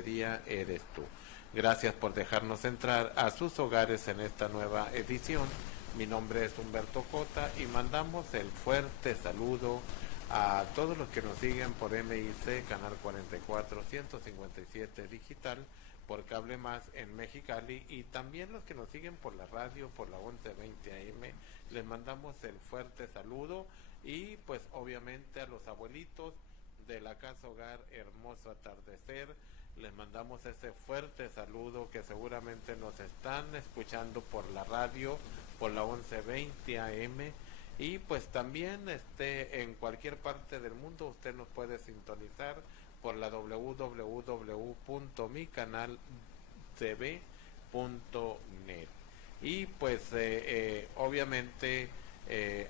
día eres tú. Gracias por dejarnos entrar a sus hogares en esta nueva edición. Mi nombre es Humberto Cota y mandamos el fuerte saludo a todos los que nos siguen por MIC, Canal 44, 157 Digital, por Cable Más en Mexicali, y también los que nos siguen por la radio, por la 1120 AM. Les mandamos el fuerte saludo y pues obviamente a los abuelitos de la Casa Hogar Hermoso Atardecer, les mandamos ese fuerte saludo, que seguramente nos están escuchando por la radio, por la 1120 AM, y pues también en cualquier parte del mundo usted nos puede sintonizar por la www.micanaltv.net. Y pues obviamente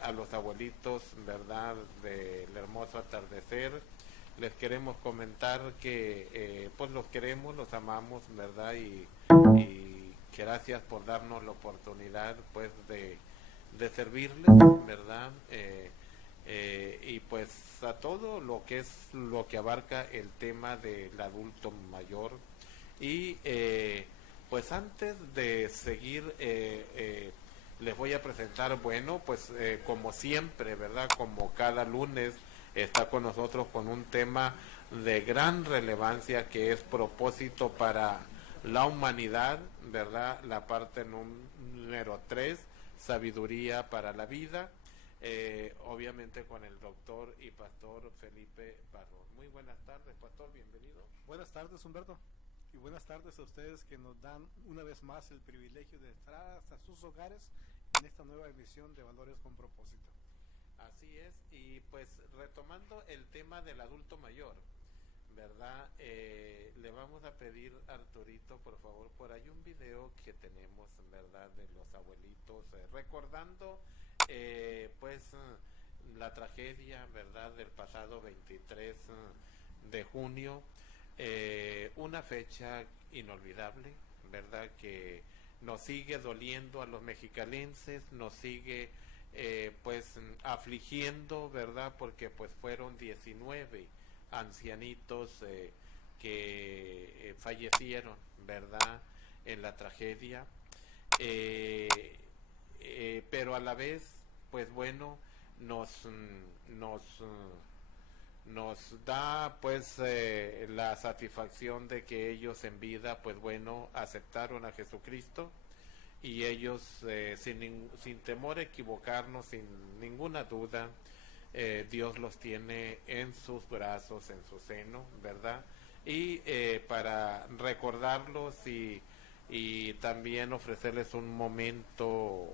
a los abuelitos, ¿verdad?, del Hermoso Atardecer, les queremos comentar que pues los queremos, los amamos, ¿verdad? Y gracias por darnos la oportunidad pues de servirles, ¿verdad? Y pues a todo lo que abarca el tema del adulto mayor. Y pues antes de seguir les voy a presentar, bueno, pues como siempre, ¿verdad? Como cada lunes está con nosotros con un tema de gran relevancia, que es propósito para la humanidad, ¿verdad? La parte número 3, sabiduría para la vida, obviamente con el doctor y pastor Felipe Barros. Muy buenas tardes, pastor, bienvenido. Buenas tardes, Humberto, y buenas tardes a ustedes que nos dan una vez más el privilegio de entrar hasta sus hogares en esta nueva emisión de Valores con Propósito. Así es, y pues retomando el tema del adulto mayor, ¿verdad? Le vamos a pedir a Arturito, por favor, por ahí un video que tenemos, ¿verdad?, de los abuelitos, recordando pues la tragedia, ¿verdad?, del pasado 23 de junio, una fecha inolvidable, ¿verdad?, que nos sigue doliendo a los mexicalenses, nos sigue pues afligiendo, ¿verdad?, porque pues fueron 19 ancianitos que fallecieron, ¿verdad?, en la tragedia, pero a la vez pues bueno, nos da pues la satisfacción de que ellos en vida pues bueno aceptaron a Jesucristo, y ellos sin temor a equivocarnos, sin ninguna duda, Dios los tiene en sus brazos, en su seno, ¿verdad? Y para recordarlos y también ofrecerles un momento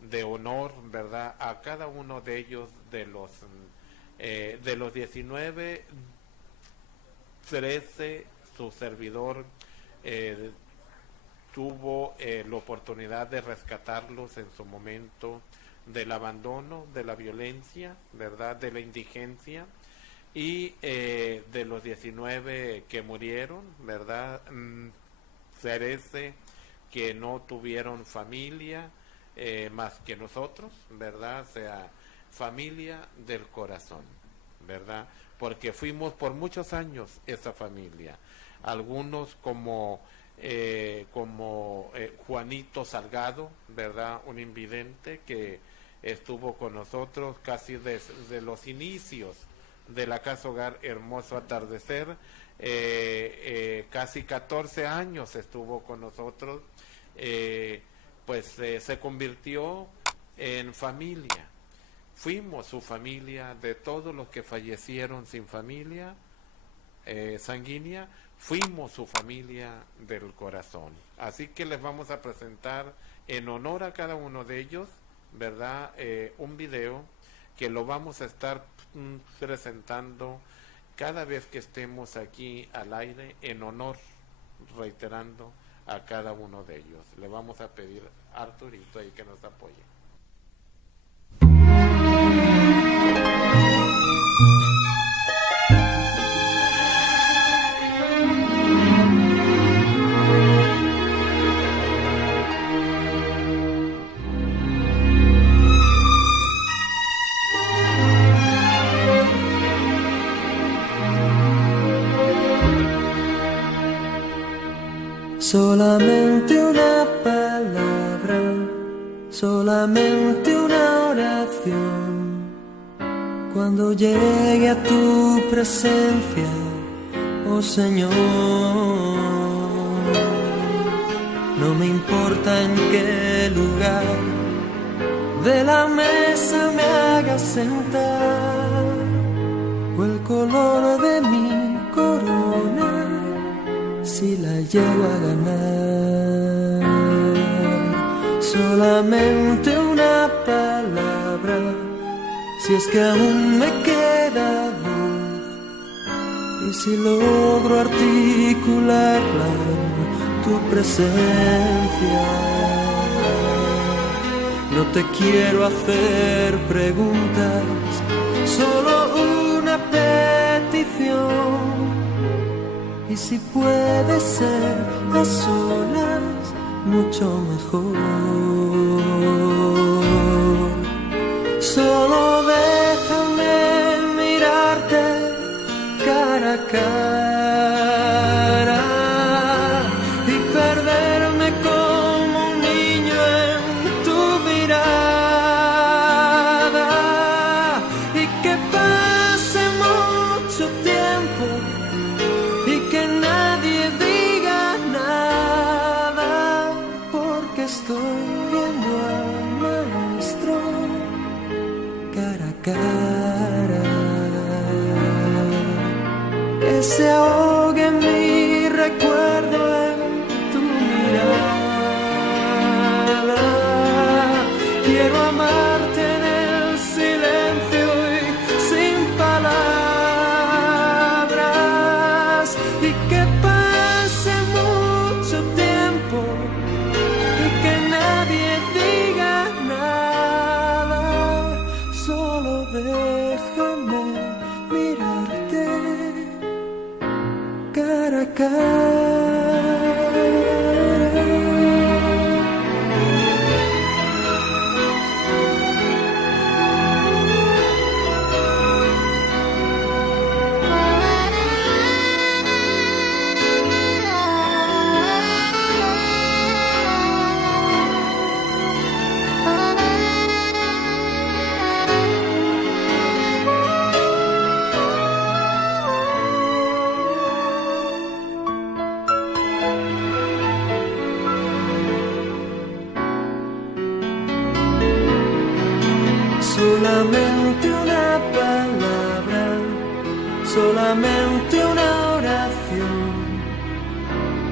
de honor, ¿verdad?, a cada uno de ellos, de los 19, 13, su servidor tuvo la oportunidad de rescatarlos en su momento del abandono, de la violencia, ¿verdad?, de la indigencia, y de los 19 que murieron, ¿verdad?, 13 que no tuvieron familia más que nosotros, ¿verdad?, o sea, familia del corazón, ¿verdad?, porque fuimos por muchos años esa familia. Algunos como Juanito Salgado, ¿verdad?, un invidente que estuvo con nosotros casi desde los inicios de la Casa Hogar Hermoso Atardecer, casi 14 años estuvo con nosotros, se convirtió en familia. Fuimos su familia, de todos los que fallecieron sin familia sanguínea, fuimos su familia del corazón. Así que les vamos a presentar en honor a cada uno de ellos, ¿verdad?, un video que lo vamos a estar presentando cada vez que estemos aquí al aire, en honor, reiterando, a cada uno de ellos. Le vamos a pedir a Arturito ahí que nos apoye. Solamente una palabra, solamente una oración. Cuando llegue a tu presencia, oh Señor, no me importa en qué lugar de la mesa me hagas sentar, o el color de mi corona, si la llego a ganar. Solamente una palabra, si es que aún me queda voz, y si logro articularla en tu presencia. No te quiero hacer preguntas, solo una petición. Y si puede ser a solas, mucho mejor. Solo déjame mirarte cara a cara y perderme como un niño en tu mirada, y que pase mucho tiempo y que nadie diga nada, porque estoy viendo al maestro cara a cara. Que se ahogue mi recuerdo en tu mirada. Quiero amarte en el silencio y sin palabras, y que pase mucho tiempo y que nadie diga nada. Solo déjame mirarte cara a cara. Solamente una palabra, solamente una oración.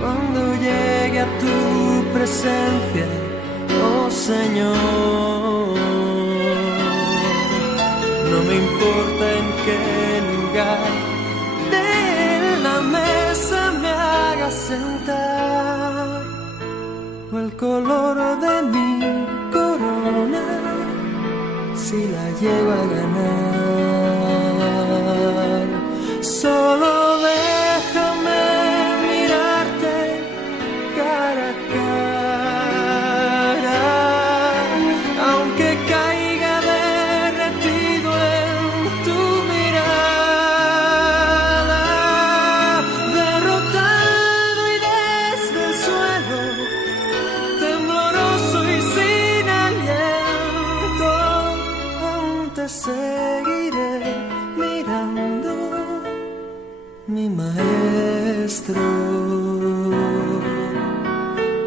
Cuando llegue a tu presencia, oh Señor, no me importa en qué lugar de la mesa me hagas sentar, o el color de mi corona, si la llego a ganar. Solo déjame mirarte cara a cara, aunque caiga derretido en tu mirada, derrotado y desde el suelo, tembloroso y sin aliento, te seguiré mirando, mi maestro.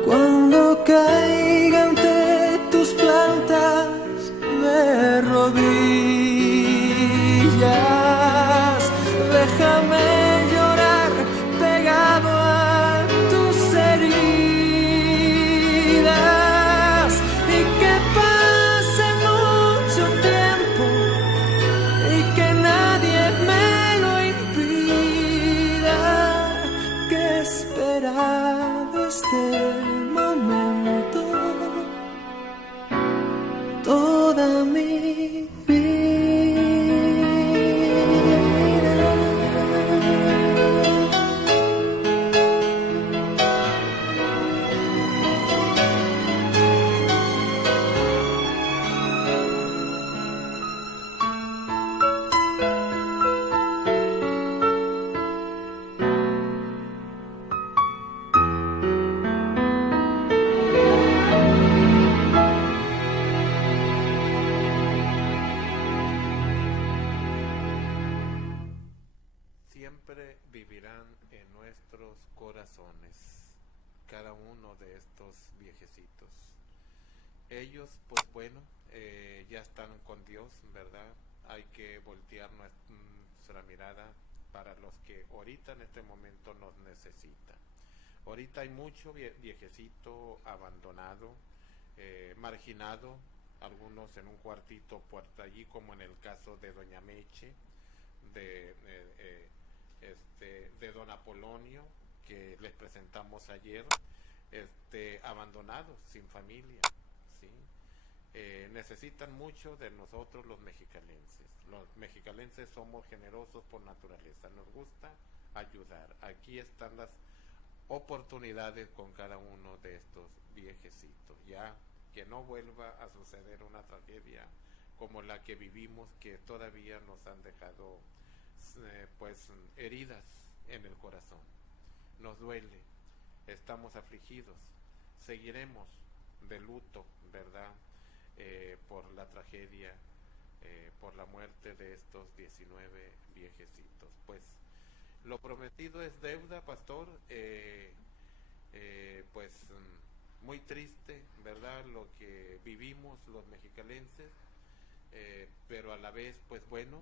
Cuando caiga ante tus plantas de rodillas, déjame llorar pegado a tus heridas, y que pase mucho tiempo y que nadie me lo impida, que he esperado este momento toda mi vida. nuestros corazones, cada uno de estos viejecitos. Ellos, pues bueno, ya están con Dios, ¿verdad? Hay que voltear nuestra mirada para los que ahorita en este momento nos necesitan. Ahorita hay mucho viejecito abandonado, marginado, algunos en un cuartito por allí, como en el caso de Doña Meche, de Don Apolonio, que les presentamos ayer, abandonados, sin familia, ¿sí? Necesitan mucho de nosotros los mexicalenses. Los mexicalenses somos generosos por naturaleza, nos gusta ayudar. Aquí están las oportunidades con cada uno de estos viejecitos, ya que no vuelva a suceder una tragedia como la que vivimos, que todavía nos han dejado pues heridas en el corazón. Nos duele, estamos afligidos, seguiremos de luto, ¿verdad? Por la tragedia, por la muerte de estos 19 viejecitos. Pues lo prometido es deuda, pastor. Pues muy triste, ¿verdad? Lo que vivimos los mexicalenses, pero a la vez, pues bueno,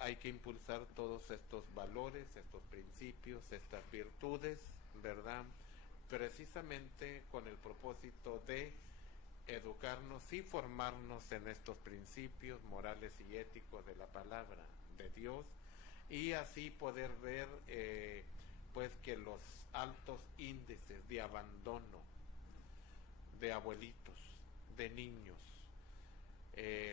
hay que impulsar todos estos valores, estos principios, estas virtudes, ¿verdad? Precisamente con el propósito de educarnos y formarnos en estos principios morales y éticos de la palabra de Dios, y así poder ver pues que los altos índices de abandono de abuelitos, de niños,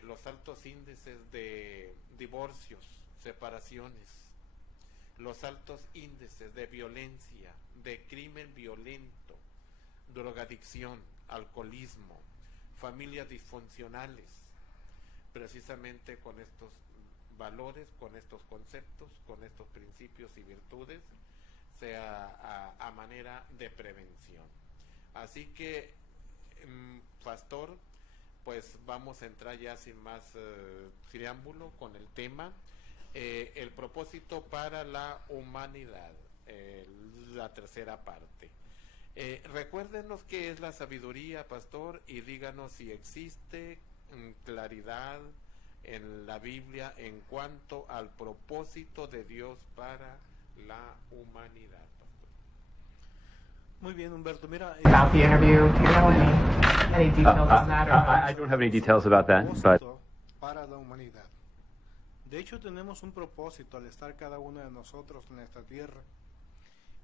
los altos índices de divorcios, separaciones, los altos índices de violencia, de crimen violento, drogadicción, alcoholismo, familias disfuncionales, precisamente con estos valores, con estos conceptos, con estos principios y virtudes, sea a manera de prevención. Así que, pastor, pues vamos a entrar ya sin más preámbulo con el tema, el propósito para la humanidad, la tercera parte. Recuérdenos qué es la sabiduría, pastor, y díganos si existe claridad en la Biblia en cuanto al propósito de Dios para la humanidad, pastor. Muy bien, Humberto. Mira, About the interview, do you know any details on that? I don't have any details about that, but para la humanidad. De hecho, tenemos un propósito al estar cada uno de nosotros en esta tierra.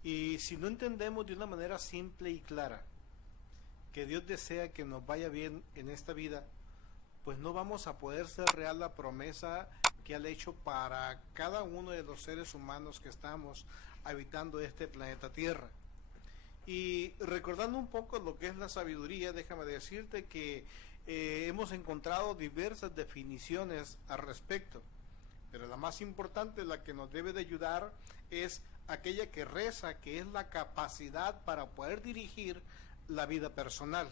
Y si no entendemos de una manera simple y clara que Dios desea que nos vaya bien en esta vida, pues no vamos a poder ser real la promesa que Él ha hecho para cada uno de los seres humanos que estamos habitando este planeta Tierra. Y recordando un poco lo que es la sabiduría, déjame decirte que hemos encontrado diversas definiciones al respecto, pero la más importante, la que nos debe de ayudar, es aquella que reza, que es la capacidad para poder dirigir la vida personal.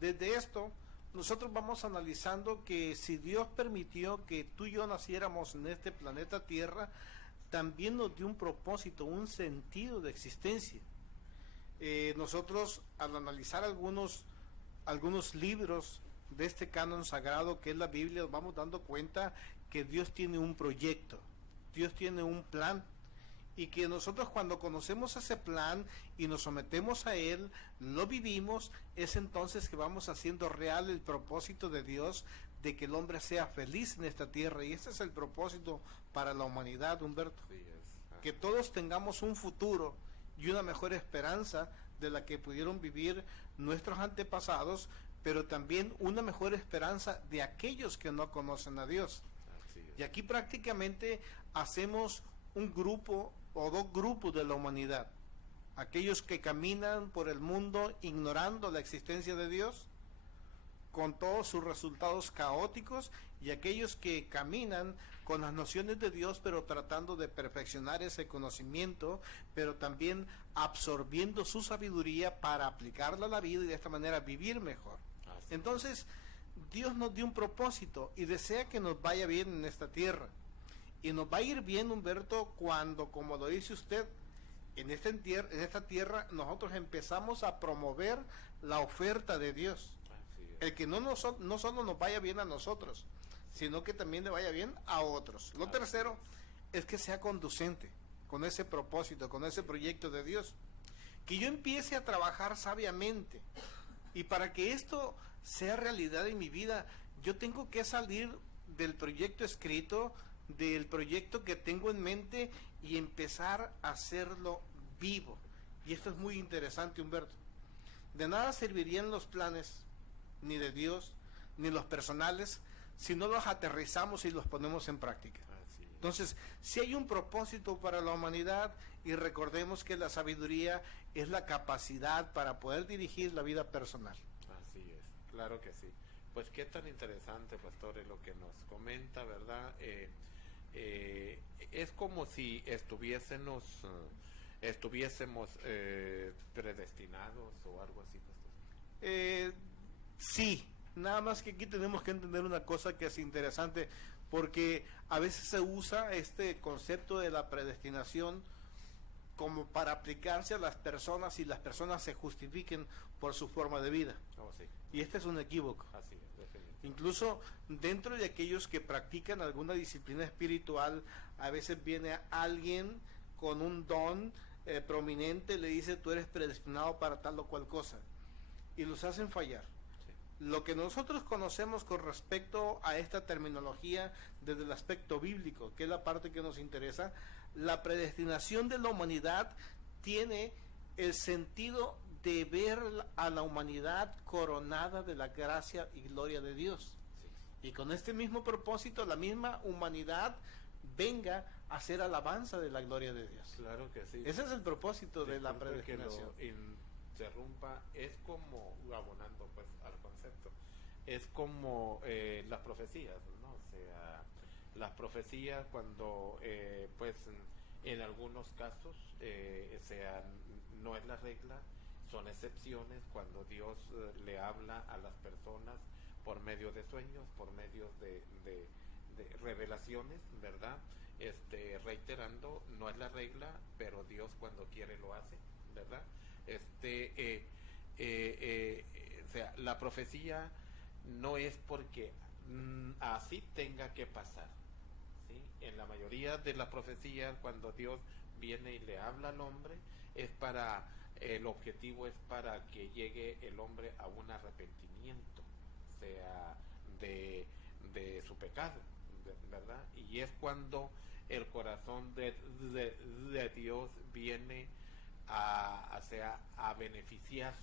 Desde esto, nosotros vamos analizando que si Dios permitió que tú y yo naciéramos en este planeta Tierra, también nos dio un propósito, un sentido de existencia. Nosotros, al analizar algunos libros de este canon sagrado que es la Biblia, nos vamos dando cuenta que Dios tiene un proyecto, Dios tiene un plan, y que nosotros, cuando conocemos ese plan y nos sometemos a él, lo vivimos, es entonces que vamos haciendo real el propósito de Dios de que el hombre sea feliz en esta tierra. Y ese es el propósito para la humanidad, Humberto. Sí, que todos tengamos un futuro y una mejor esperanza de la que pudieron vivir nuestros antepasados, pero también una mejor esperanza de aquellos que no conocen a Dios. Y aquí prácticamente hacemos un grupo o dos grupos de la humanidad: aquellos que caminan por el mundo ignorando la existencia de Dios, con todos sus resultados caóticos, y aquellos que caminan con las nociones de Dios, pero tratando de perfeccionar ese conocimiento, pero también absorbiendo su sabiduría para aplicarla a la vida y de esta manera vivir mejor. Entonces, Dios nos dio un propósito y desea que nos vaya bien en esta tierra. Y nos va a ir bien, Humberto, cuando, como lo dice usted, en esta tierra nosotros empezamos a promover la oferta de Dios. Así es. El que no solo nos vaya bien a nosotros, sino que también le vaya bien a otros. Lo tercero es que sea conducente con ese propósito, con ese proyecto de Dios. Que yo empiece a trabajar sabiamente. Y para que esto sea realidad en mi vida, yo tengo que salir del proyecto escrito, del proyecto que tengo en mente y empezar a hacerlo vivo. Y esto es muy interesante, Humberto. De nada servirían los planes, ni de Dios, ni los personales, si no los aterrizamos y los ponemos en práctica. Así es. Entonces, si hay un propósito para la humanidad, y recordemos que la sabiduría es la capacidad para poder dirigir la vida personal. Así es, claro que sí. Pues qué tan interesante, pastores, lo que nos comenta, ¿verdad? Es como si estuviésemos predestinados o algo así, pastor. Sí, nada más que aquí tenemos que entender una cosa que es interesante, porque a veces se usa este concepto de la predestinación como para aplicarse a las personas y las personas se justifiquen por su forma de vida. Oh, sí, Y este es un equívoco. así es, definitivamente. Incluso dentro de aquellos que practican alguna disciplina espiritual, a veces viene alguien con un don prominente, le dice tú eres predestinado para tal o cual cosa, y los hacen fallar. Sí. Lo que nosotros conocemos con respecto a esta terminología desde el aspecto bíblico, que es la parte que nos interesa, la predestinación de la humanidad tiene el sentido de ver a la humanidad coronada de la gracia y gloria de Dios. Sí. Y con este mismo propósito, la misma humanidad venga a hacer alabanza de la gloria de Dios. Claro que sí. Ese es el propósito de la Disculpe que predestinación. lo interrumpa, es como, abonando pues al concepto, es como las profecías, ¿no? O sea, las profecías cuando pues en algunos casos no es la regla, son excepciones cuando Dios le habla a las personas por medio de sueños, por medio de revelaciones, ¿verdad? Reiterando, no es la regla, pero Dios cuando quiere lo hace, ¿verdad? O sea, la profecía no es porque así tenga que pasar, ¿sí? En la mayoría de las profecías, cuando Dios viene y le habla al hombre, el objetivo es para que llegue el hombre a un arrepentimiento, sea de su pecado, ¿verdad? Y es cuando el corazón de Dios viene a beneficiar,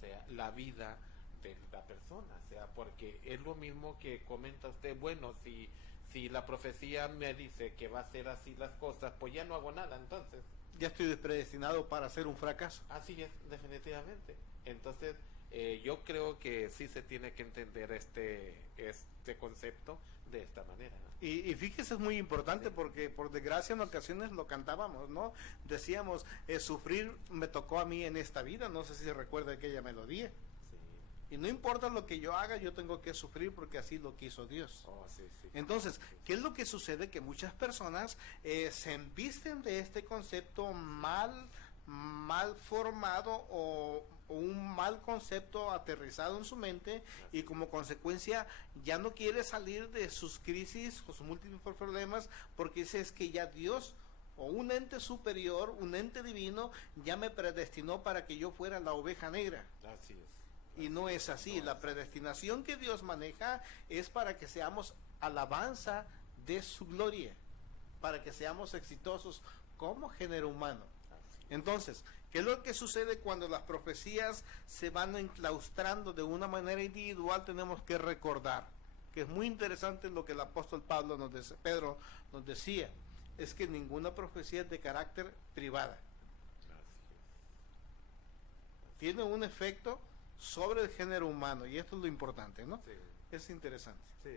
sea, la vida de la persona, sea, porque es lo mismo que comenta usted, bueno, si la profecía me dice que va a ser así las cosas, pues ya no hago nada, entonces. Ya estoy predestinado para ser un fracaso. Así es, definitivamente. Entonces, yo creo que sí se tiene que entender este concepto de esta manera, ¿no? Y fíjese, es muy importante, Sí. porque por desgracia en ocasiones lo cantábamos, ¿no? Decíamos, sufrir me tocó a mí en esta vida, no sé si se recuerda aquella melodía. Sí. Y no importa lo que yo haga, yo tengo que sufrir porque así lo quiso Dios. Oh, sí, sí. Entonces, Sí. ¿qué es lo que sucede? Que muchas personas se embisten de este concepto mal formado o un mal concepto aterrizado en su mente, y como consecuencia ya no quiere salir de sus crisis o sus múltiples problemas, porque dice es que ya Dios o un ente superior, un ente divino, ya me predestinó para que yo fuera la oveja negra. Así es. Y no es así. La predestinación que Dios maneja es para que seamos alabanza de su gloria, para que seamos exitosos como género humano. Entonces, ¿qué es lo que sucede cuando las profecías se van enclaustrando de una manera individual? Tenemos que recordar que es muy interesante lo que el apóstol Pedro nos decía, es que ninguna profecía es de carácter privada. Tiene un efecto sobre el género humano, y esto es lo importante, ¿no? Sí. Es interesante. Sí,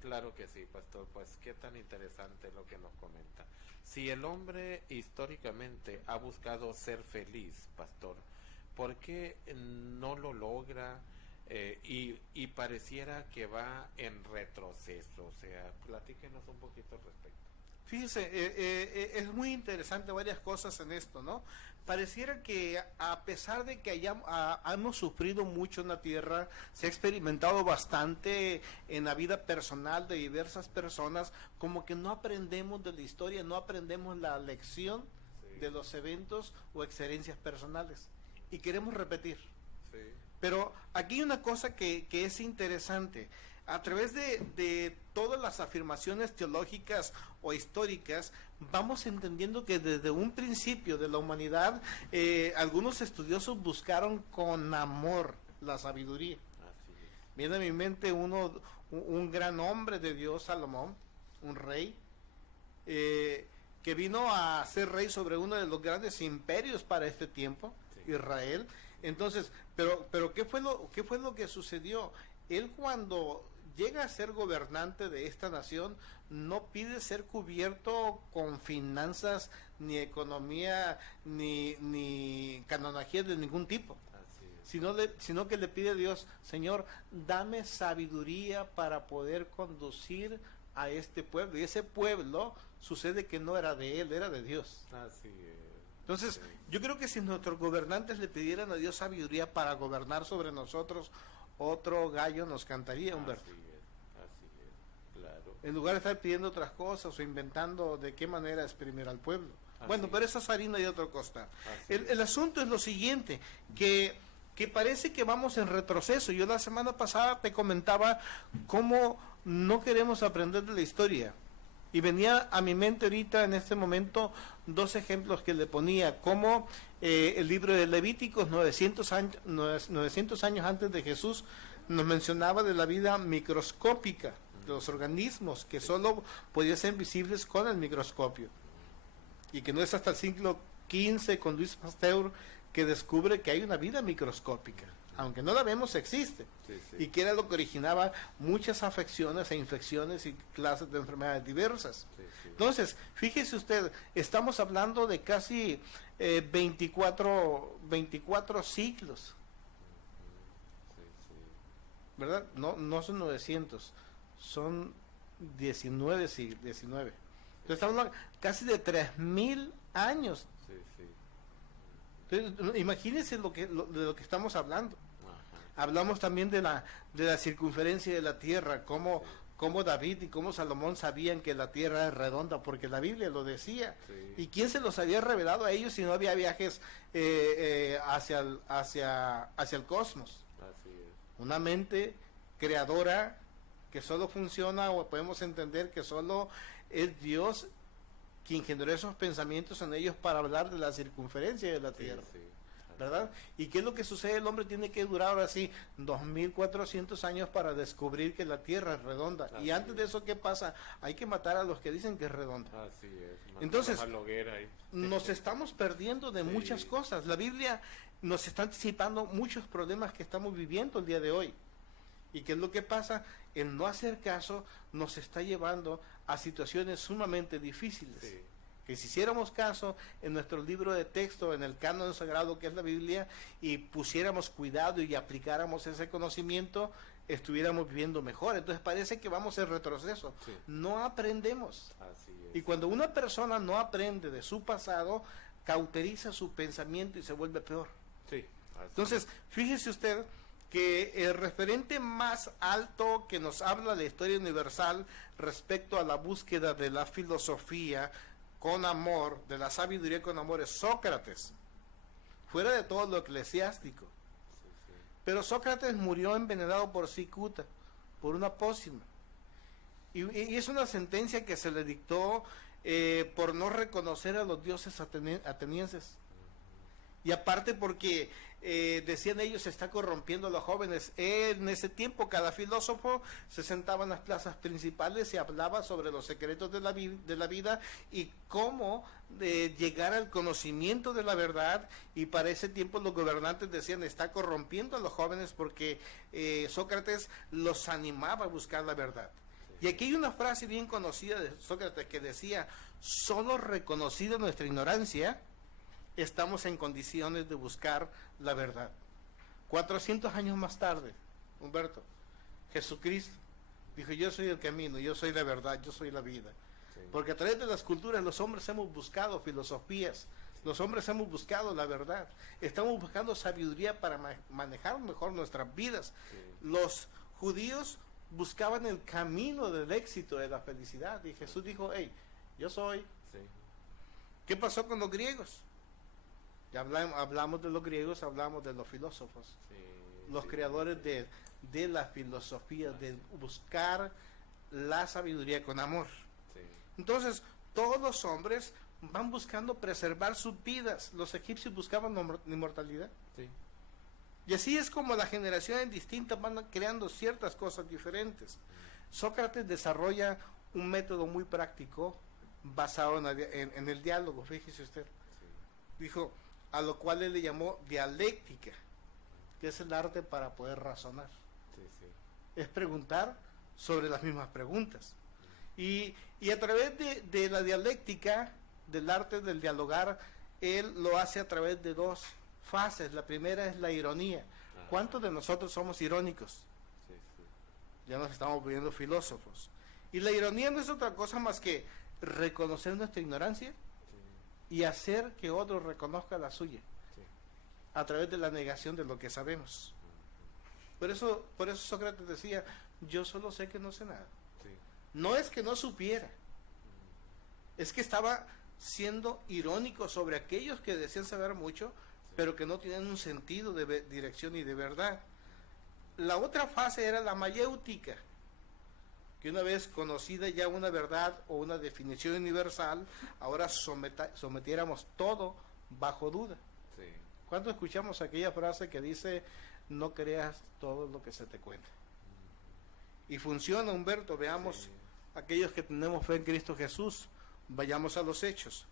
claro que sí, pastor. Pues qué tan interesante lo que nos comenta. Si el hombre históricamente ha buscado ser feliz, pastor, ¿por qué no lo logra y pareciera que va en retroceso? O sea, platíquenos un poquito al respecto. Fíjese, es muy interesante varias cosas en esto, ¿no? Pareciera que a pesar de que hemos sufrido mucho en la tierra, se ha experimentado bastante en la vida personal de diversas personas, como que no aprendemos de la historia, no aprendemos la lección de los eventos o experiencias personales y queremos repetir. Sí. Pero aquí hay una cosa que es interesante. A través de todas las afirmaciones teológicas o históricas, vamos entendiendo que desde un principio de la humanidad, algunos estudiosos buscaron con amor la sabiduría. Así es. Viene a mi mente un gran hombre de Dios, Salomón, un rey, que vino a ser rey sobre uno de los grandes imperios para este tiempo, Sí. Israel. Entonces, pero ¿qué fue lo que sucedió? Él, cuando llega a ser gobernante de esta nación, no pide ser cubierto con finanzas, ni economía, ni canonagía de ningún tipo, Así es. sino que le pide a Dios: Señor, dame sabiduría para poder conducir a este pueblo. Y ese pueblo sucede que no era de él, era de Dios. Así es. Entonces, Sí. yo creo que si nuestros gobernantes le pidieran a Dios sabiduría para gobernar sobre nosotros, otro gallo nos cantaría, Humberto. Así es, claro. En lugar de estar pidiendo otras cosas o inventando de qué manera exprimir al pueblo. Así Bueno, pero es. eso es harina de otro costal. Así El asunto es lo siguiente, que parece que vamos en retroceso. Yo la semana pasada te comentaba cómo no queremos aprender de la historia. Y venía a mi mente ahorita, en este momento, dos ejemplos que le ponía, como el libro de Levíticos, 900 años antes de Jesús, nos mencionaba de la vida microscópica de los organismos, que solo podían ser visibles con el microscopio. Y que no es hasta el siglo XV, con Luis Pasteur, que descubre que hay una vida microscópica. Aunque no la vemos, existe. Sí, sí. Y que era lo que originaba muchas afecciones e infecciones y clases de enfermedades diversas. Sí, sí. Entonces, fíjese usted, estamos hablando de casi 24 siglos, Sí, sí. ¿verdad? No son 900, son 19 siglos, 19. Entonces estamos hablando casi de 3000 años. Sí, sí. Entonces, imagínense de lo que estamos hablando. Ajá. Hablamos también de la circunferencia de la tierra, cómo David y cómo Salomón sabían que la tierra es redonda, porque la Biblia lo decía. Sí. ¿Y quién se los había revelado a ellos si no había viajes hacia el cosmos? Así es. Una mente creadora que solo funciona, o podemos entender que solo es Dios quien generó esos pensamientos en ellos para hablar de la circunferencia de la tierra. Sí, sí. ¿Verdad? ¿Y qué es lo que sucede? El hombre tiene que durar ahora sí 2400 años para descubrir que la tierra es redonda. Y Así antes de es. eso, ¿qué pasa? Hay que matar a los que dicen que es redonda. Así es. Entonces, a la hoguera ahí. Nos estamos perdiendo de Sí. muchas cosas. La Biblia nos está anticipando muchos problemas que estamos viviendo el día de hoy. ¿Y qué es lo que pasa? El no hacer caso nos está llevando a situaciones sumamente difíciles. Sí. Que si hiciéramos caso en nuestro libro de texto, en el canon sagrado que es la Biblia, y pusiéramos cuidado y aplicáramos ese conocimiento, estuviéramos viviendo mejor. Entonces parece que vamos en retroceso. Sí. No aprendemos. Así es. Y cuando una persona no aprende de su pasado, cauteriza su pensamiento y se vuelve peor. Sí. Así Entonces, fíjese usted que el referente más alto que nos habla de la historia universal respecto a la búsqueda de la filosofía con amor, de la sabiduría con amor, es Sócrates, fuera de todo lo eclesiástico. Sí, sí. Pero Sócrates murió envenenado por cicuta, por una pócima. Y es una sentencia que se le dictó por no reconocer a los dioses atenienses. Y aparte porque decían ellos, se está corrompiendo a los jóvenes. En ese tiempo cada filósofo se sentaba en las plazas principales y hablaba sobre los secretos de la vida y cómo llegar al conocimiento de la verdad. Y para ese tiempo los gobernantes decían, está corrompiendo a los jóvenes, porque Sócrates los animaba a buscar la verdad. Y aquí hay una frase bien conocida de Sócrates que decía, solo reconocida nuestra ignorancia, estamos en condiciones de buscar la verdad. 400 años más tarde, Humberto, Jesucristo dijo, yo soy el camino, yo soy la verdad, yo soy la vida. Porque a través de las culturas los hombres hemos buscado filosofías, los hombres hemos buscado la verdad, estamos buscando sabiduría para manejar mejor nuestras vidas. Los judíos buscaban el camino del éxito, de la felicidad, y Jesús dijo, hey, yo soy. ¿Qué pasó con los griegos? Ya hablamos de los griegos, hablamos de los filósofos, los creadores de la filosofía, de buscar la sabiduría con amor. Entonces, todos los hombres van buscando preservar sus vidas. Los egipcios buscaban inmortalidad. Y así es como las generaciones distintas van creando ciertas cosas diferentes. Sócrates desarrolla un método muy práctico basado en el diálogo, fíjese usted. Dijo, a lo cual él le llamó dialéctica, que es el arte para poder razonar. Es preguntar sobre las mismas preguntas. Y a través de la dialéctica, del arte del dialogar, él lo hace a través de dos fases. La primera es la ironía. ¿Cuántos de nosotros somos irónicos? Ya nos estamos volviendo filósofos. Y la ironía no es otra cosa más que reconocer nuestra ignorancia y hacer que otro reconozca la suya a través de la negación de lo que sabemos. Por eso Sócrates decía, yo solo sé que no sé nada. No es que no supiera, es que estaba siendo irónico sobre aquellos que decían saber mucho, pero que no tenían un sentido de dirección y de verdad. La otra fase era la mayéutica, que una vez conocida ya una verdad o una definición universal, ahora sometiéramos todo bajo duda. ¿Cuándo escuchamos aquella frase que dice, no creas todo lo que se te cuenta? Y funciona, Humberto. Veamos aquellos que tenemos fe en Cristo Jesús. Vayamos a los hechos.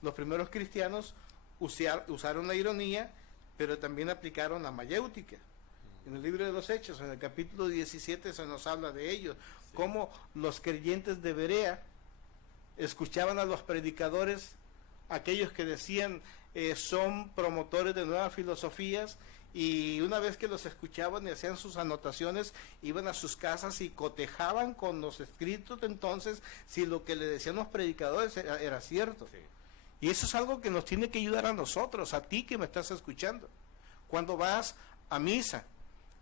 Los primeros cristianos usaron la ironía, pero también aplicaron la mayéutica. En el libro de los Hechos, en el capítulo 17, se nos habla de ellos, cómo los creyentes de Berea escuchaban a los predicadores, aquellos que decían son promotores de nuevas filosofías, y una vez que los escuchaban y hacían sus anotaciones, iban a sus casas y cotejaban con los escritos de entonces si lo que le decían los predicadores era cierto. Y eso es algo que nos tiene que ayudar a nosotros, a ti que me estás escuchando. Cuando vas a misa,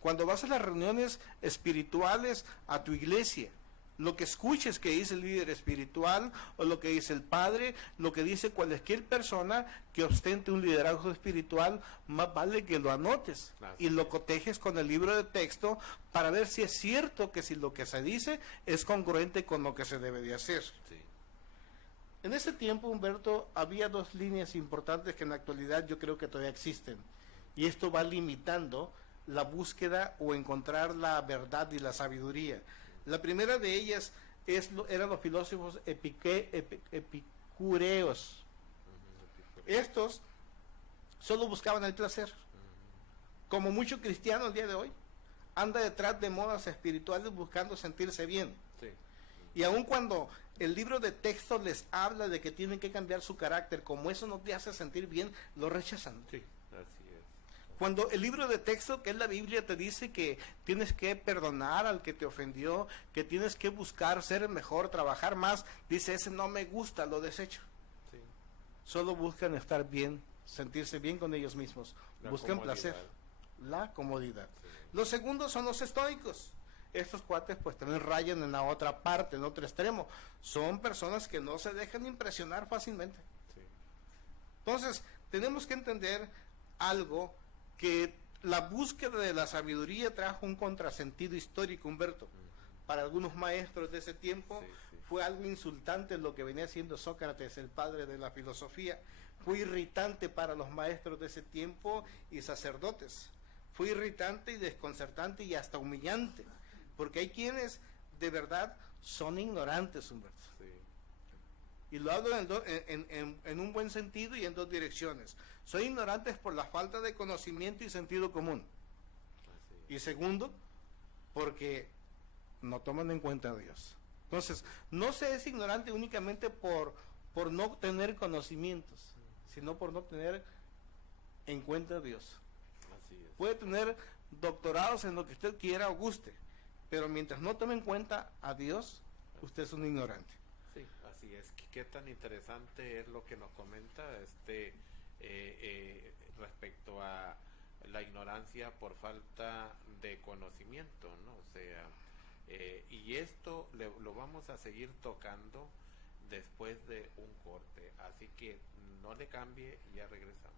cuando vas a las reuniones espirituales a tu iglesia, lo que escuches que dice el líder espiritual o lo que dice el padre, lo que dice cualquier persona que ostente un liderazgo espiritual, más vale que lo anotes y lo cotejes con el libro de texto para ver si es cierto que si lo que se dice es congruente con lo que se debe de hacer. En ese tiempo, Humberto, había dos líneas importantes que en la actualidad yo creo que todavía existen, y esto va limitando la búsqueda o encontrar la verdad y la sabiduría. La primera de ellas eran los filósofos epicureos. Estos solo buscaban el placer. Como mucho cristiano el día de hoy, anda detrás de modas espirituales buscando sentirse bien. Y aun cuando el libro de texto les habla de que tienen que cambiar su carácter, como eso no te hace sentir bien, lo rechazan. Cuando el libro de texto, que es la Biblia, te dice que tienes que perdonar al que te ofendió, que tienes que buscar ser mejor, trabajar más, dice, ese no me gusta, lo desecho. Solo buscan estar bien, sentirse bien con ellos mismos, buscan placer, la comodidad. Los segundos son los estoicos. Estos cuates pues también rayan en la otra parte, en otro extremo. Son personas que no se dejan impresionar fácilmente. Entonces, tenemos que entender algo, que la búsqueda de la sabiduría trajo un contrasentido histórico, Humberto. Para algunos maestros de ese tiempo fue algo insultante lo que venía haciendo Sócrates, el padre de la filosofía. Fue irritante para los maestros de ese tiempo y sacerdotes. Fue irritante y desconcertante y hasta humillante, porque hay quienes de verdad son ignorantes, Humberto. Y lo hablo en un buen sentido y en dos direcciones. Son ignorantes por la falta de conocimiento y sentido común. Y segundo, porque no toman en cuenta a Dios. Entonces, no se es ignorante únicamente por no tener conocimientos, sino por no tener en cuenta a Dios. Puede tener doctorados en lo que usted quiera o guste, pero mientras no tome en cuenta a Dios, usted es un ignorante. Así es, qué tan interesante es lo que nos comenta respecto a la ignorancia por falta de conocimiento, ¿no? O sea, y esto lo vamos a seguir tocando después de un corte, así que no le cambie, ya regresamos.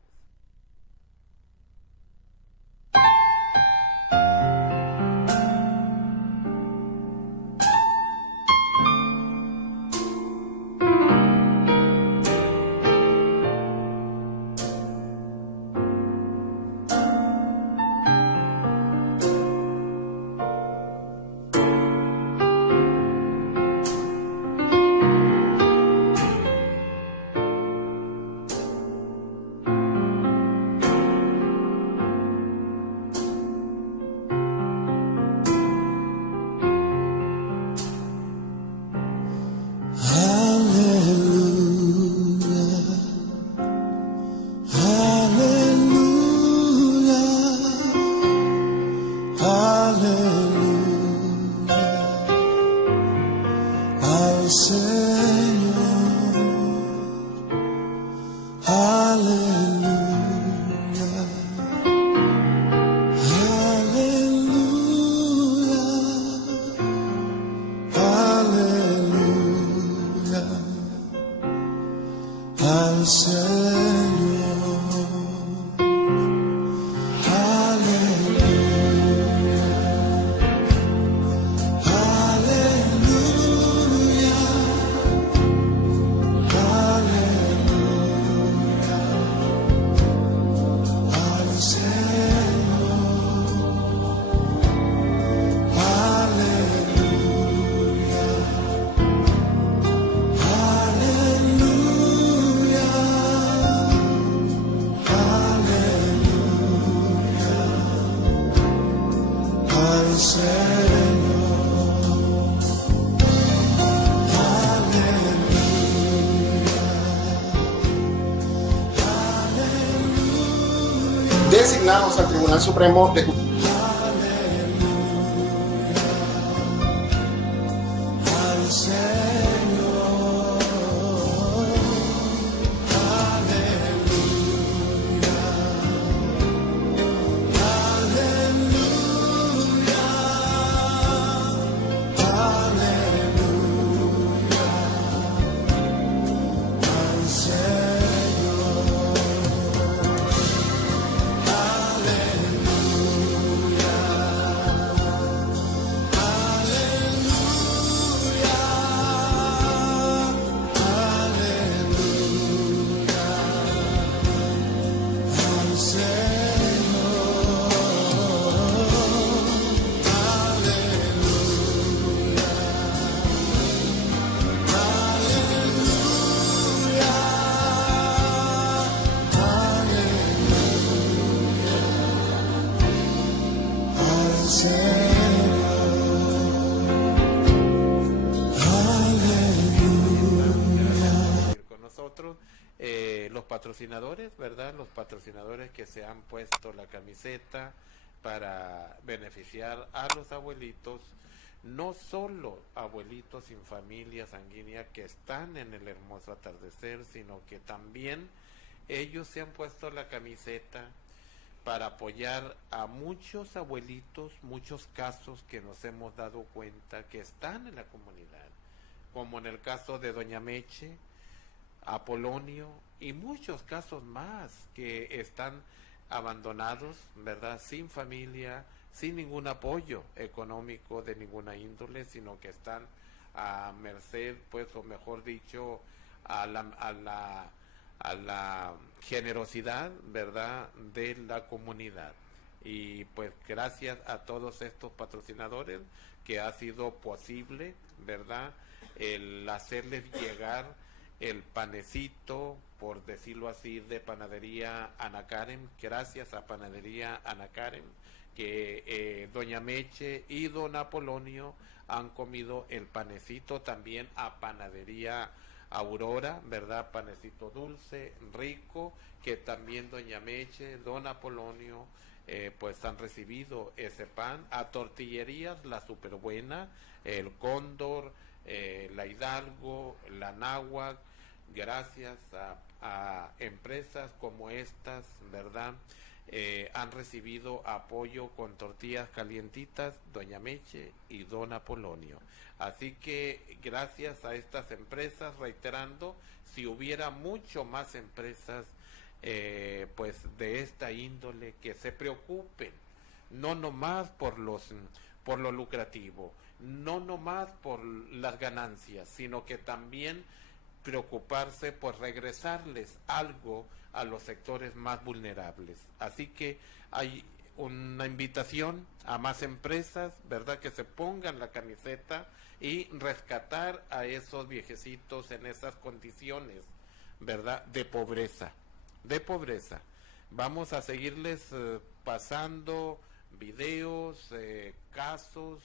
Designados al Tribunal Supremo de Justicia. Con nosotros los patrocinadores, ¿verdad? Los patrocinadores que se han puesto la camiseta para beneficiar a los abuelitos, no solo abuelitos sin familia sanguínea que están en el hermoso atardecer, sino que también ellos se han puesto la camiseta para apoyar a muchos abuelitos, muchos casos que nos hemos dado cuenta que están en la comunidad, como en el caso de Doña Meche, Apolonio y muchos casos más que están abandonados, ¿verdad? Sin familia, sin ningún apoyo económico de ninguna índole, sino que están a merced, pues, o mejor dicho, a la generosidad, ¿verdad?, de la comunidad. Y pues gracias a todos estos patrocinadores que ha sido posible, ¿verdad?, el hacerles llegar el panecito, por decirlo así, de Panadería Ana Karen. Gracias a Panadería Ana Karen que Doña Meche y Don Apolonio han comido el panecito, también a Panadería Aurora, ¿verdad? Panecito dulce, rico, que también Doña Meche, Don Apolonio, pues han recibido ese pan. A Tortillerías La Superbuena, el Cóndor, la Hidalgo, la Náhuac, gracias a empresas como estas, ¿verdad? Han recibido apoyo con tortillas calientitas, Doña Meche y Don Apolonio. Así que gracias a estas empresas, reiterando, si hubiera mucho más empresas pues de esta índole que se preocupen, no nomás por lo lucrativo, no nomás por las ganancias, sino que también preocuparse por regresarles algo a los sectores más vulnerables. Así que hay una invitación a más empresas, ¿verdad?, que se pongan la camiseta y rescatar a esos viejecitos en esas condiciones, ¿verdad?, de pobreza. Vamos a seguirles pasando videos, casos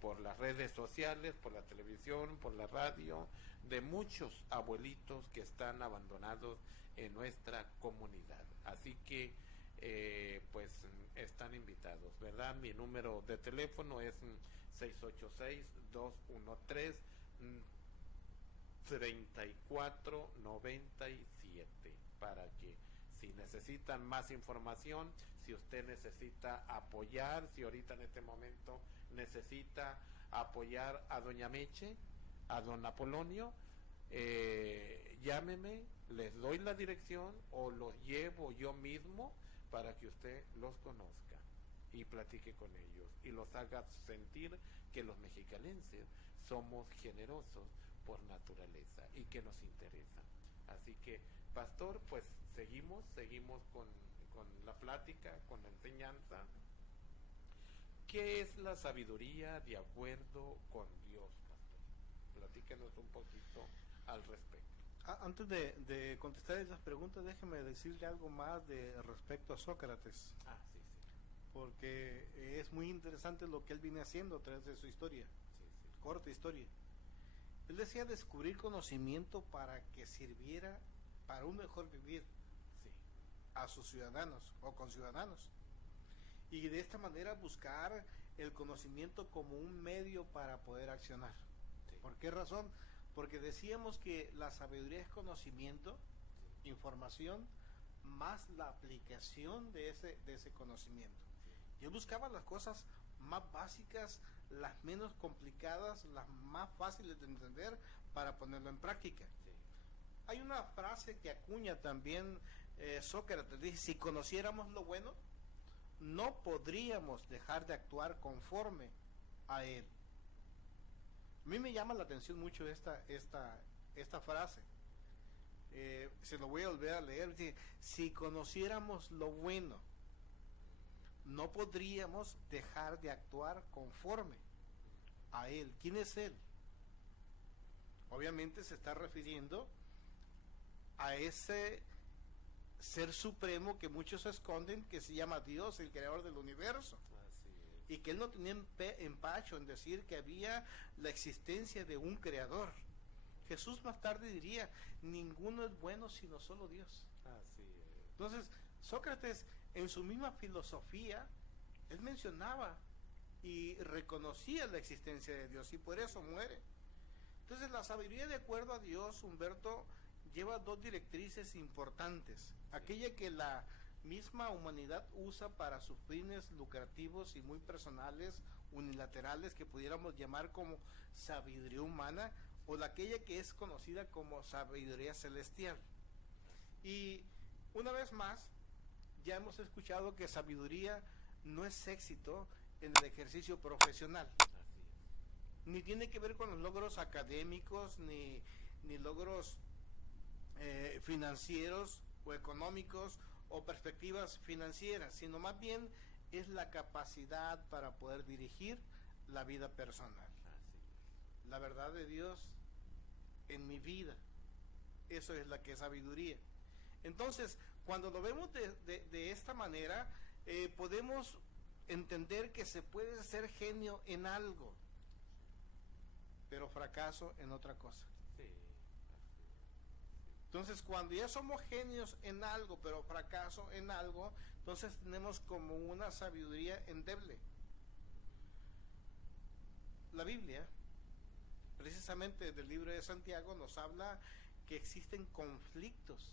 por las redes sociales, por la televisión, por la radio, de muchos abuelitos que están abandonados en nuestra comunidad. Así que pues están invitados, ¿verdad? Mi número de teléfono es 686-213-3497 para que si necesitan más información, si usted necesita apoyar, si ahorita en este momento necesita apoyar a Doña Meche, a Don Apolonio, llámeme, les doy la dirección o los llevo yo mismo para que usted los conozca y platique con ellos y los haga sentir que los mexicalenses somos generosos por naturaleza y que nos interesa. Así que, pastor, pues seguimos con la plática, con la enseñanza. ¿Qué es la sabiduría de acuerdo con Dios, pastor? Platíquenos un poquito al respecto. Antes de contestar esas preguntas, déjeme decirle algo más respecto a Sócrates. Sí. Porque es muy interesante lo que él viene haciendo a través de su historia, corta historia. Él decía descubrir conocimiento para que sirviera para un mejor vivir a sus ciudadanos o conciudadanos. Y de esta manera buscar el conocimiento como un medio para poder accionar. ¿Por qué razón? Porque decíamos que la sabiduría es conocimiento, información, más la aplicación de ese conocimiento. Yo buscaba las cosas más básicas, las menos complicadas, las más fáciles de entender para ponerlo en práctica. Hay una frase que acuña también Sócrates, dice, si conociéramos lo bueno, no podríamos dejar de actuar conforme a él. A mí me llama la atención mucho esta frase. Se lo voy a volver a leer. Dice, si conociéramos lo bueno, no podríamos dejar de actuar conforme a él. ¿Quién es él? Obviamente se está refiriendo a ese ser supremo que muchos esconden, que se llama Dios, el creador del universo. Y que él no tenía empacho en decir que había la existencia de un creador. Jesús más tarde diría, ninguno es bueno sino solo Dios. Así es. Entonces, Sócrates, en su misma filosofía, él mencionaba y reconocía la existencia de Dios, y por eso muere. Entonces, la sabiduría de acuerdo a Dios, Humberto, lleva dos directrices importantes. Aquella que la misma humanidad usa para sus fines lucrativos y muy personales, unilaterales, que pudiéramos llamar como sabiduría humana, o aquella que es conocida como sabiduría celestial. Y una vez más, ya hemos escuchado que sabiduría no es éxito en el ejercicio profesional, ni tiene que ver con los logros académicos, ni logros financieros o económicos o perspectivas financieras, sino más bien es la capacidad para poder dirigir la vida personal. La verdad de Dios en mi vida, eso es la que es sabiduría. Entonces, cuando lo vemos de esta manera, podemos entender que se puede ser genio en algo, pero fracaso en otra cosa. Entonces, cuando ya somos genios en algo, pero fracaso en algo, entonces tenemos como una sabiduría endeble. La Biblia precisamente del libro de Santiago nos habla que existen conflictos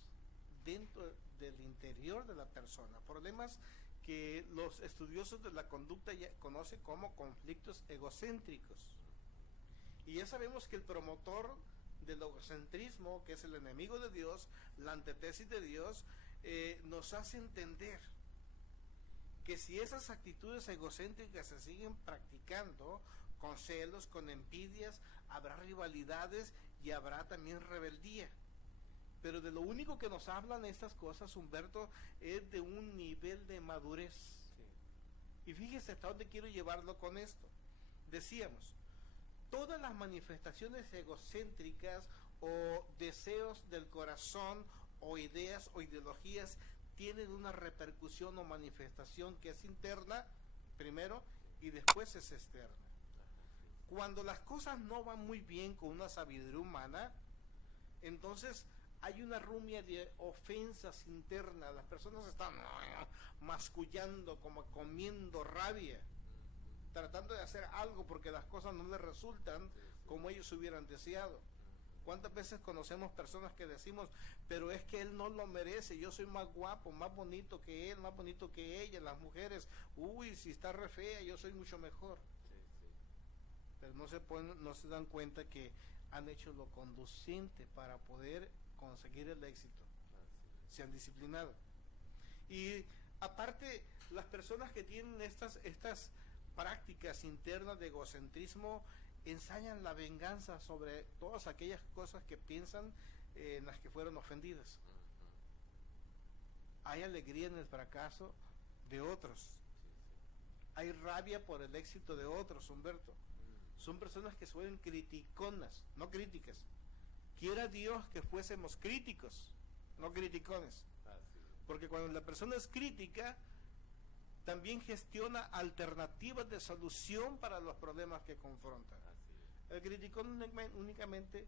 dentro del interior de la persona, problemas que los estudiosos de la conducta ya conocen como conflictos egocéntricos. Y ya sabemos que el promotor del egocentrismo, que es el enemigo de Dios, la antítesis de Dios, nos hace entender que si esas actitudes egocéntricas se siguen practicando, con celos, con envidias, habrá rivalidades y habrá también rebeldía. Pero de lo único que nos hablan estas cosas, Humberto, es de un nivel de madurez. Sí. Y fíjese hasta dónde quiero llevarlo con esto. Decíamos, todas las manifestaciones egocéntricas o deseos del corazón o ideas o ideologías tienen una repercusión o manifestación que es interna primero y después es externa. Cuando las cosas no van muy bien con una sabiduría humana, entonces hay una rumia de ofensas internas. Las personas están mascullando, como comiendo rabia, tratando de hacer algo porque las cosas no les resultan como ellos hubieran deseado. ¿Cuántas veces conocemos personas que decimos, pero es que él no lo merece, yo soy más guapo, más bonito que él, más bonito que ella, las mujeres, uy, si está re fea, yo soy mucho mejor. Pero no se dan cuenta que han hecho lo conducente para poder conseguir el éxito. Se han disciplinado. Y aparte, las personas que tienen estas prácticas internas de egocentrismo ensañan la venganza sobre todas aquellas cosas que piensan en las que fueron ofendidas. Hay alegría en el fracaso de otros. Hay rabia por el éxito de otros, Humberto. Son personas que suelen criticonas, no críticas. Quiera Dios que fuésemos críticos, no criticones. Porque cuando la persona es crítica, también gestiona alternativas de solución para los problemas que confronta. El criticón únicamente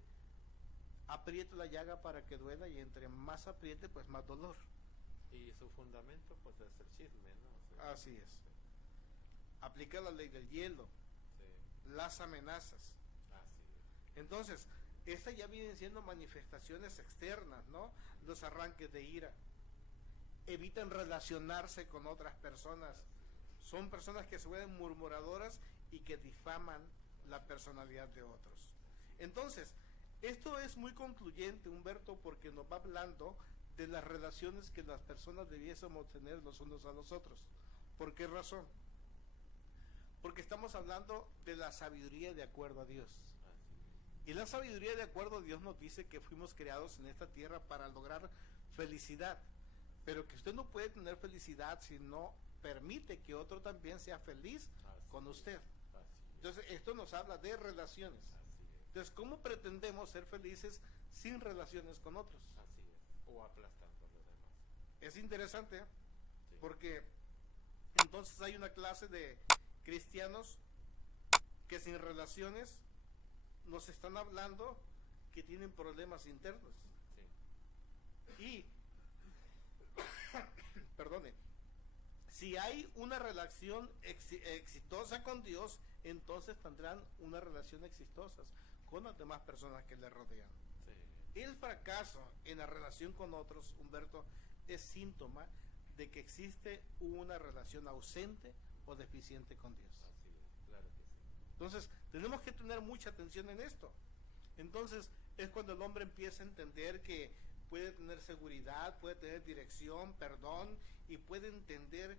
aprieta la llaga para que duela, y entre más apriete, pues más dolor. Y su fundamento, pues, es el chisme, ¿no? O sea, así es. Aplica la ley del hielo, las amenazas. Entonces, estas ya vienen siendo manifestaciones externas, ¿no? Los arranques de ira. Evitan relacionarse con otras personas. Son personas que se vuelven murmuradoras y que difaman la personalidad de otros. Entonces, esto es muy concluyente, Humberto, porque nos va hablando de las relaciones que las personas debiésemos tener los unos a los otros. ¿Por qué razón? Porque estamos hablando de la sabiduría de acuerdo a Dios. Y la sabiduría de acuerdo a Dios nos dice que fuimos creados en esta tierra para lograr felicidad, pero que usted no puede tener felicidad si no permite que otro también sea feliz con usted. Entonces, esto nos habla de relaciones. Entonces, ¿cómo pretendemos ser felices sin relaciones con otros? Así es. O aplastando a los demás. Es interesante, porque entonces hay una clase de cristianos que sin relaciones nos están hablando que tienen problemas internos. Y, perdone, si hay una relación exitosa con Dios, entonces tendrán una relación exitosa con las demás personas que le rodean. El fracaso en la relación con otros, Humberto, es síntoma de que existe una relación ausente o deficiente con Dios. Así es, claro que sí. Entonces, tenemos que tener mucha atención en esto. Entonces, es cuando el hombre empieza a entender que puede tener seguridad, puede tener dirección, perdón, y puede entender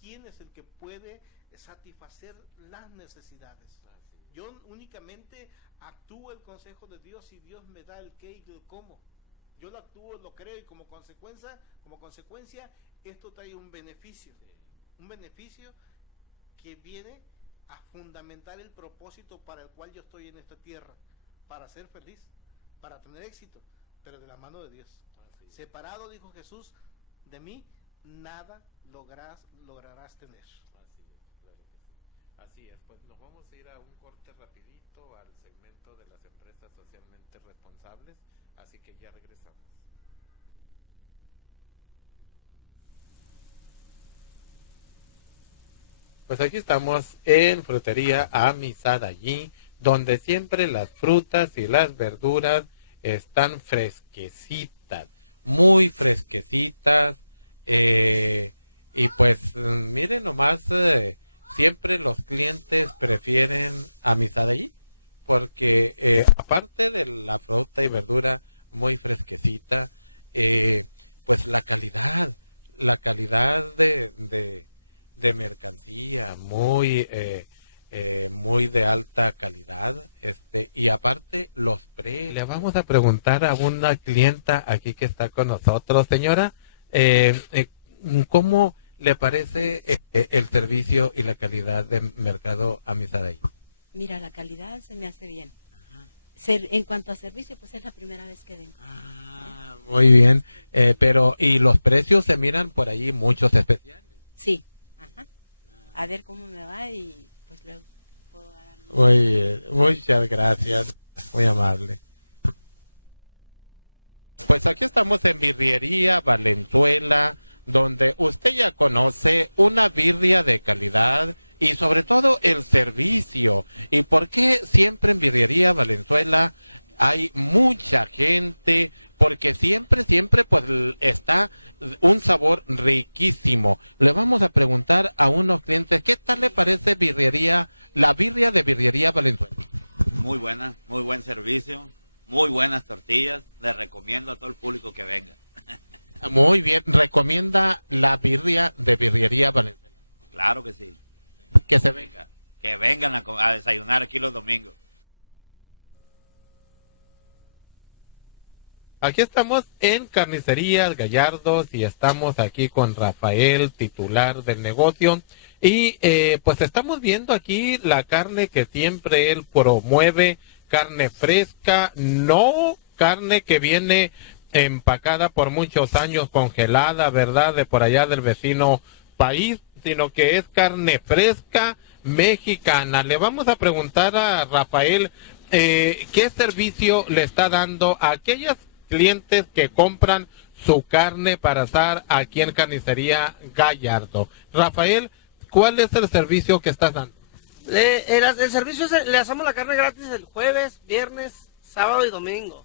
quién es el que puede satisfacer las necesidades. Yo únicamente actúo el consejo de Dios y Dios me da el qué y el cómo. Yo lo actúo, lo creo, y como consecuencia, esto trae un beneficio. Un beneficio que viene a fundamentar el propósito para el cual yo estoy en esta tierra, para ser feliz, para tener éxito, pero de la mano de Dios. Separado, dijo Jesús, de mí nada lograrás tener. Así es, claro que sí. Así es, pues nos vamos a ir a un corte rapidito al segmento de las empresas socialmente responsables, así que ya regresamos. Pues aquí estamos en Frutería Amistad, allí donde siempre las frutas y las verduras están fresquecitas, muy fresquecitas, y pues miren nomás, siempre los clientes prefieren Amisaday, porque aparte de la fruta y verdura muy fresquecita, la calidad de mercancía muy de alta calidad, y aparte los precios. Le vamos a preguntar a una clienta aquí que está con nosotros, señora, ¿cómo le parece el servicio y la calidad de Mercado Amisaday? Mira, la calidad se me hace bien. En cuanto a servicio, pues es la primera vez que vengo. Muy bien, pero ¿y los precios se miran por ahí muchos especiales? Sí. Ajá. A ver cómo me va y pues Muy bien, muchas gracias, muy amable. Aquí estamos en Carnicerías Gallardos y estamos aquí con Rafael, titular del negocio. Y pues estamos viendo aquí la carne que siempre él promueve, carne fresca, no carne que viene empacada por muchos años, congelada, ¿verdad? De por allá del vecino país, sino que es carne fresca mexicana. Le vamos a preguntar a Rafael qué servicio le está dando a aquellas clientes que compran su carne para asar aquí en Carnicería Gallardo. Rafael, ¿cuál es el servicio que estás dando? El servicio le hacemos la carne gratis el jueves, viernes, sábado y domingo.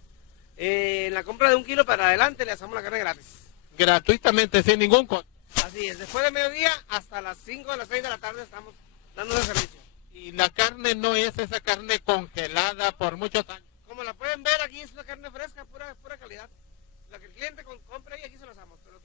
En la compra de 1 kilo para adelante le hacemos la carne gratis. Gratuitamente, sin ningún costo. Así es, después de mediodía hasta las 5 o las 6 de la tarde estamos dando el servicio. Y la carne no es esa carne congelada por muchos años. Como la pueden ver, aquí es una carne fresca, pura calidad. La que el cliente compra y aquí se la damos. Pero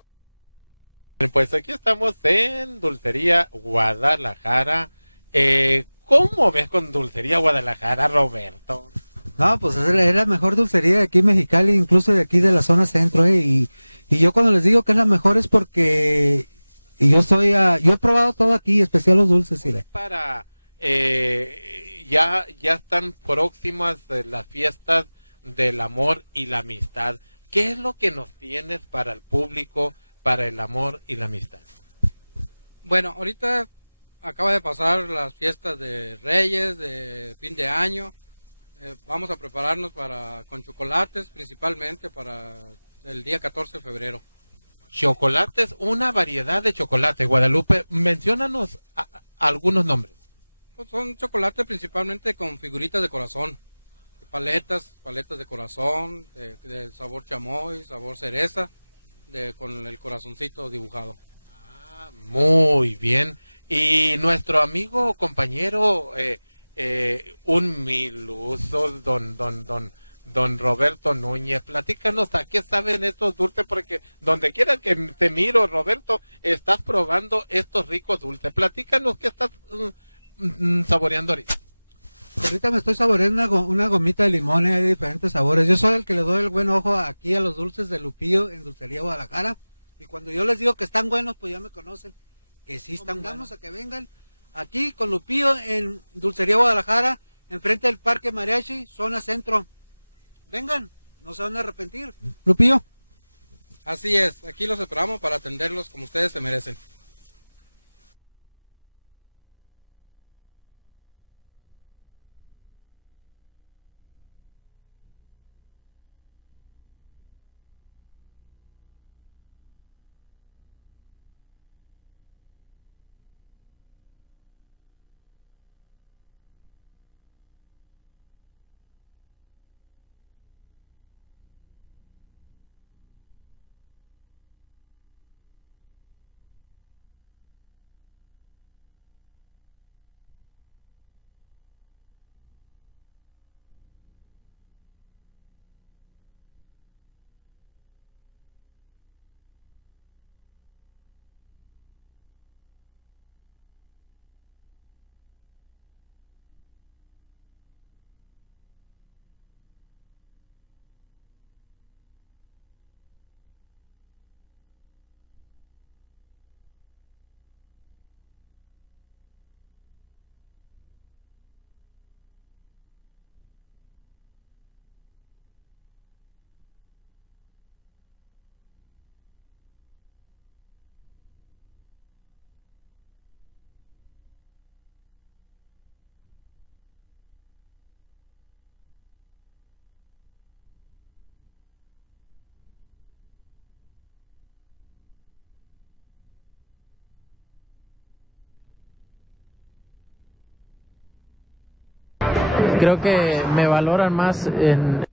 creo que me valoran más en